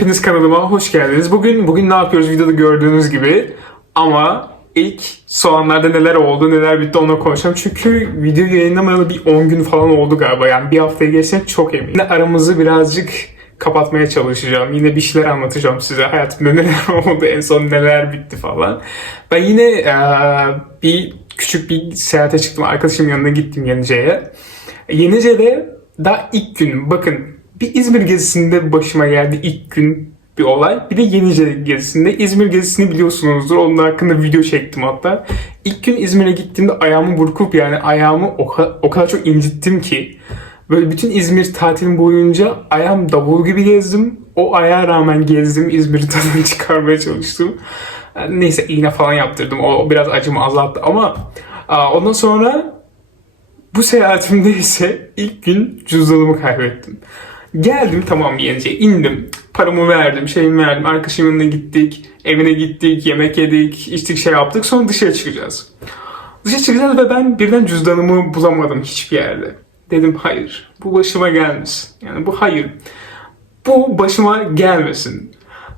Hepiniz kanalıma hoş geldiniz. Bugün bugün ne yapıyoruz videoda gördüğünüz gibi. Ama ilk soğanlarda neler oldu neler bitti ona konuşacağım. Çünkü video yayınlamayalı bir 10 gün falan oldu galiba. Yani bir haftaya geçsen çok eminim. Yine aramızı birazcık kapatmaya çalışacağım. Yine bir şeyler anlatacağım size. Hayatımda neler oldu, en son neler bitti falan. Ben yine eee, bir küçük bir seyahate çıktım. Arkadaşımın yanına gittim Yenice'ye. Yenice'de daha ilk gün bakın bir İzmir gezisinde başıma geldi ilk gün bir olay. Bir de Yenice gezisinde. İzmir gezisini biliyorsunuzdur. Onun hakkında video çektim hatta. İlk gün İzmir'e gittiğimde ayağımı burkup yani ayağımı o kadar, o kadar çok incittim ki. Böyle bütün İzmir tatilim boyunca ayağım davul gibi gezdim. O ayağa rağmen gezdim. İzmir'i tadını çıkarmaya çalıştım. Neyse iğne falan yaptırdım. O biraz acımı azalttı ama ondan sonra bu seyahatimde ise ilk gün cüzdanımı kaybettim. Geldim tamam Yenice'ye indim. Paramı verdim, şeyimi verdim. Arkadaşımın yanına gittik. Evine gittik, yemek yedik, içtik şey yaptık. Sonra dışarı çıkacağız. Dışarı çıkacağız ve ben birden cüzdanımı bulamadım hiçbir yerde. Dedim hayır. Bu başıma gelmesin. Yani bu hayır. Bu başıma gelmesin.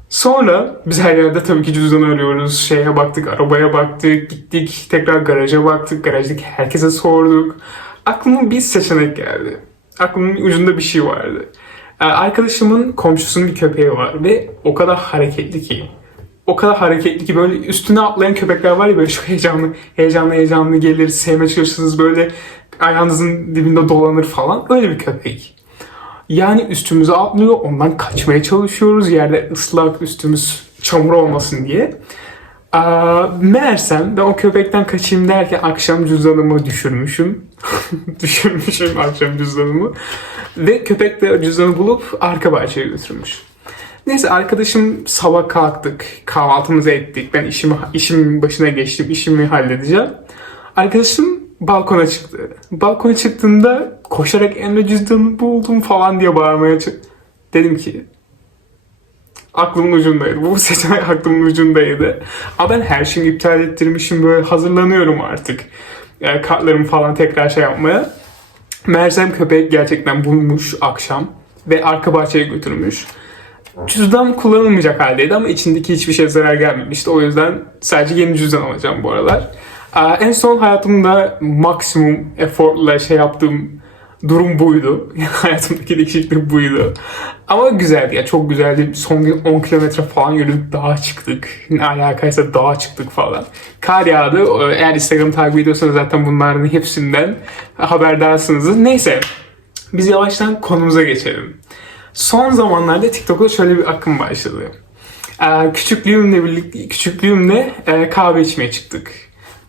Sonra biz her yerde tabii ki cüzdan arıyoruz. Şeye baktık, arabaya baktık, gittik tekrar garaja baktık. Garajdaki herkese sorduk. Aklıma bir seçenek geldi. Aklımın ucunda bir şey vardı. Ee, Arkadaşımın komşusunun bir köpeği var ve o kadar hareketli ki. O kadar hareketli ki böyle üstüne atlayan köpekler var ya böyle çok heyecanlı, heyecanlı heyecanlı gelir, sevmeye çalışırsınız böyle ayağınızın dibinde dolanır falan. Öyle bir köpek. Yani üstümüze atlıyor, ondan kaçmaya çalışıyoruz. Yerde ıslak, üstümüz çamur olmasın diye. Aa, meğersem ben o köpekten kaçayım derken akşam cüzdanımı düşürmüşüm. düşürmüşüm akşam cüzdanımı. Ve köpek de cüzdanı bulup arka bahçeye götürmüş. Neyse arkadaşım sabah kalktık, kahvaltımızı ettik. Ben işimi işimin başına geçtim, işimi halledeceğim. Arkadaşım balkona çıktı. Balkona çıktığında koşarak Emre cüzdanını buldum falan diye bağırmaya çık. Dedim ki aklımın ucundaydı. Bu seçenek aklımın ucundaydı. Ama ben her şeyi iptal ettirmişim. Böyle hazırlanıyorum artık. Yani kartlarımı falan tekrar şey yapmaya. Meğersem köpek gerçekten bulmuş akşam. Ve arka bahçeye götürmüş. Cüzdan kullanılmayacak haldeydi ama içindeki hiçbir şey zarar gelmemişti. O yüzden sadece yeni cüzdan alacağım bu aralar. Aa, En son hayatımda maksimum eforla şey yaptığım durum buydu. Hayatımdaki değişiklik buydu. Ama güzeldi ya çok güzeldi. Son gün 10 kilometre falan yürüdük dağa çıktık. Ne alakaysa dağa çıktık falan. Kar yağdı. Eğer Instagram takip ediyorsanız zaten bunların hepsinden haberdarsınız. Neyse biz yavaştan konumuza geçelim. Son zamanlarda TikTok'ta şöyle bir akım başladı. Ee, küçüklüğümle birlikte küçüklüğümle e, kahve içmeye çıktık.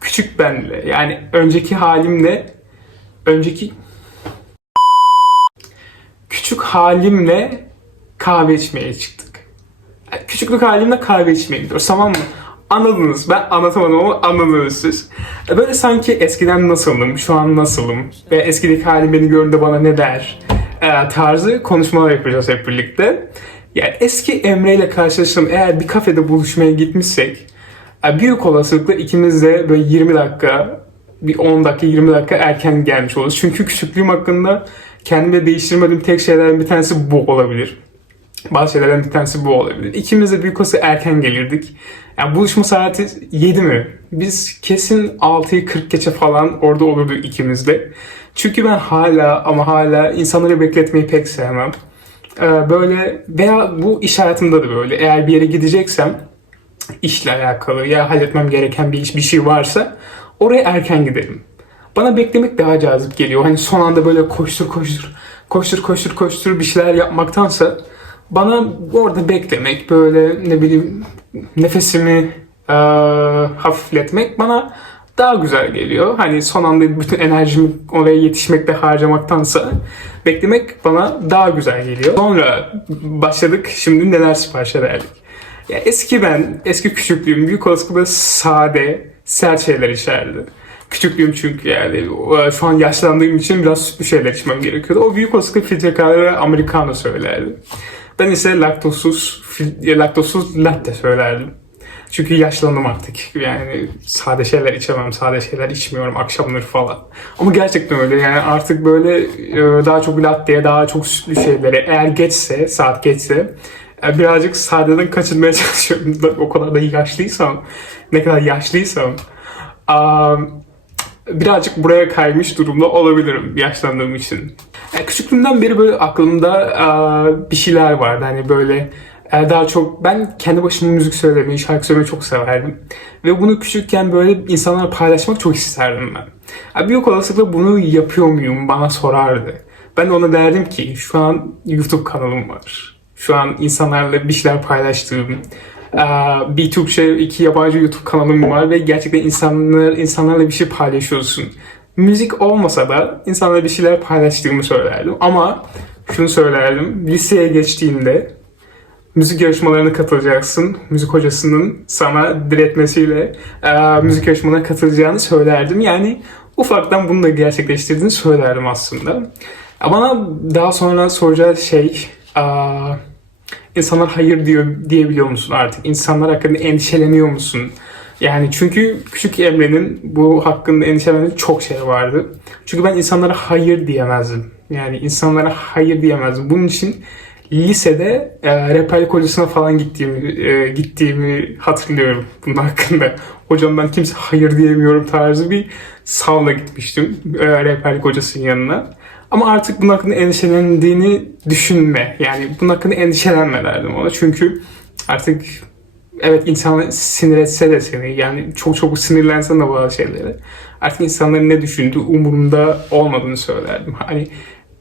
Küçük benle yani önceki halimle önceki küçük halimle kahve içmeye çıktık. Küçüklük halimle kahve içmeye gidiyoruz tamam mı? Anladınız. Ben anlatamadım ama anladınız siz. E, Böyle sanki eskiden nasıldım, şu an nasılım ve eskideki halim beni gördüğünde bana ne der e, tarzı konuşmalar yapacağız hep birlikte. Yani eski Emre ile karşılaştım. Eğer bir kafede buluşmaya gitmişsek e, büyük olasılıkla ikimiz de böyle 20 dakika, bir 10 dakika, 20 dakika erken gelmiş oluruz. Çünkü küçüklüğüm hakkında kendime değiştirmediğim tek şeylerden bir tanesi bu olabilir. Bazı şeylerden bir tanesi bu olabilir. İkimiz de büyük olsa erken gelirdik. Yani buluşma saati 7 mi? Biz kesin 6'yı 40 geçe falan orada olurduk ikimiz de. Çünkü ben hala ama hala insanları bekletmeyi pek sevmem. Ee, Böyle veya bu iş hayatımda da böyle. Eğer bir yere gideceksem işle alakalı ya halletmem gereken bir iş bir şey varsa oraya erken giderim. Bana beklemek daha cazip geliyor. Hani son anda böyle koştur koştur koştur koştur koştur bir şeyler yapmaktansa bana orada beklemek böyle ne bileyim nefesimi eee, hafifletmek bana daha güzel geliyor. Hani son anda bütün enerjimi oraya yetişmekte harcamaktansa beklemek bana daha güzel geliyor. Sonra başladık şimdi neler sipariş ederdik. Ya eski ben, eski küçüklüğüm büyük olasılıkla sade, sert şeyler içerdi. Küçüklüğüm çünkü yani o- şu an yaşlandığım için biraz sütlü şeyler içmem gerekiyordu. O büyük olasılıkla filtre kahve ve americano söylerdi. Ben ise laktozsuz, laktozsuz latte söylerdim. Çünkü yaşlandım artık. Yani sade şeyler içemem, sade şeyler içmiyorum akşamları falan. Ama gerçekten öyle yani artık böyle e, daha çok latte'ye, daha çok sütlü şeylere eğer geçse, saat geçse e, birazcık sadeden kaçınmaya çalışıyorum. o kadar da yaşlıysam, ne kadar yaşlıysam am, birazcık buraya kaymış durumda olabilirim yaşlandığım için. E, Küçüklüğümden beri böyle aklımda e, bir şeyler vardı. Hani böyle e, daha çok ben kendi başıma müzik söylemeyi, şarkı söylemeyi çok severdim. Ve bunu küçükken böyle insanlarla paylaşmak çok isterdim ben. Ya Büyük olasılıkla bunu yapıyor muyum bana sorardı. Ben de ona derdim ki şu an YouTube kanalım var. Şu an insanlarla bir şeyler paylaştığım, bir Türkçe, iki yabancı YouTube kanalım var ve gerçekten insanlar insanlarla bir şey paylaşıyorsun. Müzik olmasa da insanlarla bir şeyler paylaştığımı söylerdim. Ama şunu söylerdim, liseye geçtiğimde müzik yarışmalarına katılacaksın. Müzik hocasının sana diretmesiyle e, müzik yarışmalarına katılacağını söylerdim. Yani ufaktan bunu da gerçekleştirdiğini söylerdim aslında. Ama daha sonra soracağı şey e, insanlar hayır diyor diyebiliyor musun artık? İnsanlar hakkında endişeleniyor musun? Yani çünkü küçük Emre'nin bu hakkında endişelendiği çok şey vardı. Çünkü ben insanlara hayır diyemezdim. Yani insanlara hayır diyemezdim. Bunun için lisede e, rehberlik hocasına falan gittiğimi e, gittiğimi hatırlıyorum bunun hakkında. Hocamdan kimse hayır diyemiyorum tarzı bir savla gitmiştim e, rehberlik hocasının yanına. Ama artık bunun hakkında endişelendiğini düşünme. Yani bunun hakkında endişelenme derdim ona. Çünkü artık evet insanlar sinir etse de seni yani çok çok sinirlensen de bazı şeyleri artık insanların ne düşündüğü umurumda olmadığını söylerdim. Hani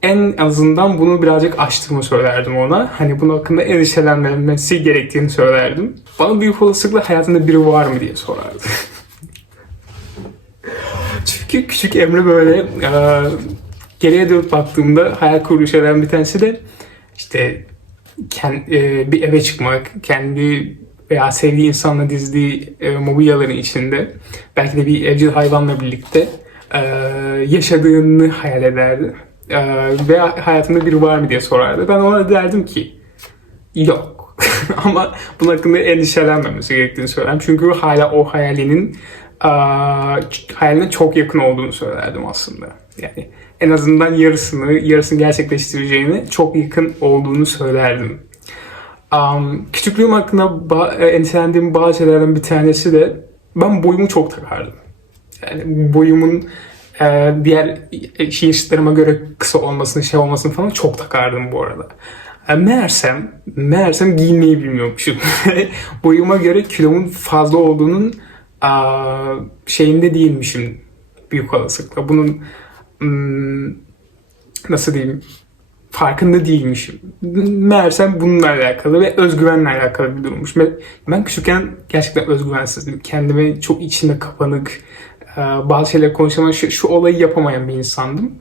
en azından bunu birazcık açtığımı söylerdim ona. Hani bunun hakkında endişelenmemesi gerektiğini söylerdim. Bana büyük olasılıkla hayatında biri var mı diye sorardı. Çünkü küçük Emre böyle e, geriye dönüp baktığımda hayal kurduğu şeylerden bir tanesi de işte kend, e, bir eve çıkmak, kendi veya sevdiği insanla dizdiği e, mobilyaların içinde belki de bir evcil hayvanla birlikte e, yaşadığını hayal ederdi. E, ve hayatında biri var mı diye sorardı. Ben ona derdim ki yok. Ama bunun hakkında endişelenmemesi gerektiğini söylerim. Çünkü hala o hayalinin e, hayaline çok yakın olduğunu söylerdim aslında. Yani en azından yarısını, yarısını gerçekleştireceğini çok yakın olduğunu söylerdim. Um, küçüklüğüm hakkında ba- e, endişelendiğim bazı şeylerden bir tanesi de ben boyumu çok takardım. Yani boyumun e, diğer yaşıtlarıma göre kısa olmasını, şey olmasını falan çok takardım bu arada. E, meğersem, meğersem giyinmeyi bilmiyormuşum. Boyuma göre kilomun fazla olduğunun a, şeyinde değilmişim büyük olasılıkla. Bunun nasıl diyeyim farkında değilmişim. Meğersem bununla alakalı ve özgüvenle alakalı bir durummuş. Ben, küçükken gerçekten özgüvensizdim. Kendime çok içinde kapanık, e, bazı şeyler konuşamayan, şu, şu olayı yapamayan bir insandım.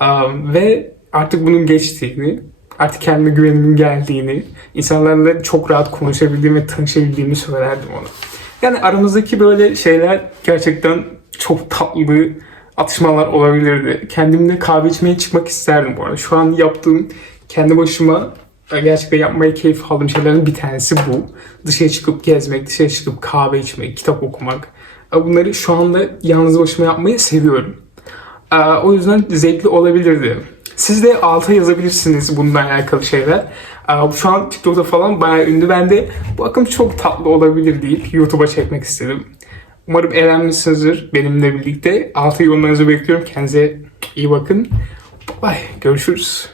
E, Ve artık bunun geçtiğini, artık kendime güvenimin geldiğini, insanlarla çok rahat konuşabildiğimi ve tanışabildiğimi söylerdim ona. Yani aramızdaki böyle şeyler gerçekten çok tatlı, atışmalar olabilirdi. Kendimle kahve içmeye çıkmak isterdim bu arada. Şu an yaptığım kendi başıma e, gerçekten yapmaya keyif aldığım şeylerin bir tanesi bu. Dışarı çıkıp gezmek, dışarı çıkıp kahve içmek, kitap okumak. E, Bunları şu anda yalnız başıma yapmayı seviyorum. E, O yüzden zevkli olabilirdi. Siz de alta yazabilirsiniz bununla alakalı şeyler. Şu an TikTok'ta falan bayağı ünlü. Ben de bu akım çok tatlı olabilir deyip YouTube'a çekmek istedim. Umarım eğlenmişsinizdir benimle birlikte. Altı yorumlarınızı bekliyorum. Kendinize iyi bakın. Bye. Görüşürüz.